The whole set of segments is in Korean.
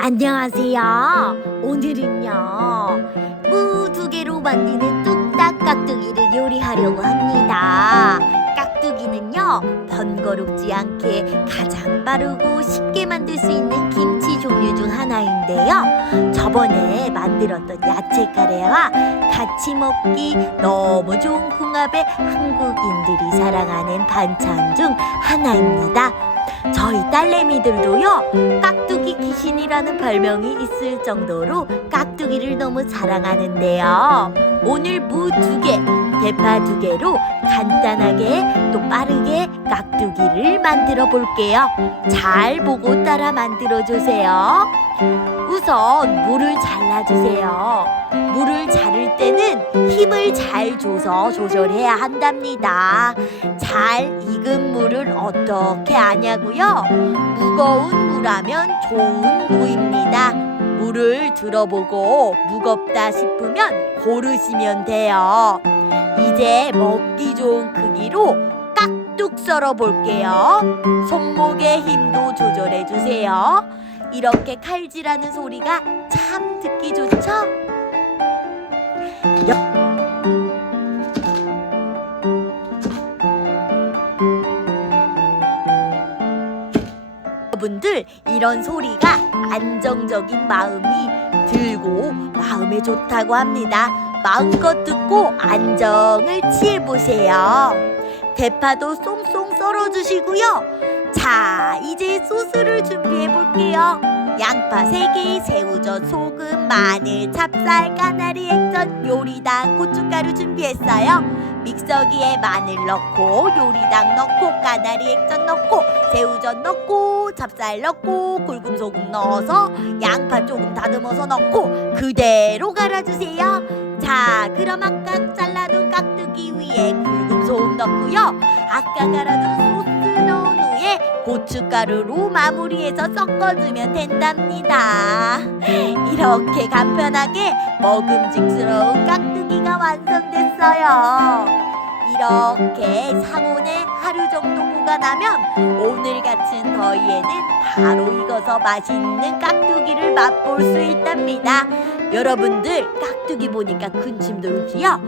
안녕하세요. 오늘은요 무 두 개로 만드는 뚝딱 깍두기를 요리하려고 합니다. 깍두기는요 번거롭지 않게 가장 빠르고 쉽게 만들 수 있는 김치 종류 중 하나인데요. 저번에 만들었던 야채 카레와 같이 먹기 너무 좋은 궁합의 한국인들이 사랑하는 반찬 중 하나입니다. 저희 딸내미들도요 깍두기 귀신이라는 별명이 있을 정도로 깍두기를 너무 사랑하는데요. 오늘 무 두 개, 대파 두 개로 간단하게 또 빠르게 깍두기를 만들어 볼게요. 잘 보고 따라 만들어 주세요. 우선 물을 잘라주세요. 물을 자를 때는 힘을 잘 줘서 조절해야 한답니다. 잘 익은 물을 어떻게 아냐고요? 무거운 물하면 좋은 무입니다. 물을 들어보고 무겁다 싶으면 고르시면 돼요. 이제 먹기 좋은 크기로 깍둑 썰어 볼게요. 손목의 힘도 조절해 주세요. 이렇게 칼질하는 소리가 참 듣기 좋죠? 여러분들 이런 소리가 안정적인 마음이 들고 마음에 좋다고 합니다. 마음껏 듣고 안정을 취해 보세요. 대파도 쏙쏙 썰어 주시고요. 자, 이제 소스를 준비해 볼게요. 양파 3개, 새우젓, 소금, 마늘, 찹쌀, 까나리, 액젓, 요리당, 고춧가루 준비했어요. 믹서기에 마늘 넣고 요리당 넣고 까나리 액젓 넣고 새우젓 넣고 찹쌀 넣고 굵은 소금 넣어서 양파 조금 다듬어서 넣고 그대로 갈아주세요. 자, 그럼 아까 잘라둔 깍두기 위에 굵은 소금 넣고요. 아까 갈아둔 소스 넣은 후에 고춧가루로 마무리해서 섞어주면 된답니다. 이렇게 간편하게 먹음직스러운 깍두기가 완성됐 어요. 이렇게 상온에 하루 정도 보관하면 오늘 같은 더위에는 바로 익어서 맛있는 깍두기를 맛볼 수 있답니다. 여러분들 깍두기 보니까 군침 돌지요?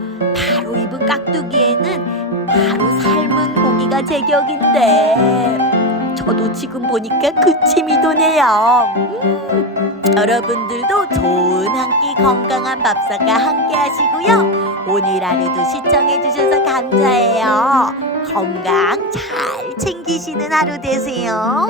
바로 입은 깍두기에는 바로 삶은 고기가 제격인데 저도 지금 보니까 군침이 도네요. 음, 여러분들도 좋은 한 끼 건강한 밥상과 함께 하시고요. 오늘 하루도 시청해 주셔서 감사해요. 건강 잘 챙기시는 하루 되세요.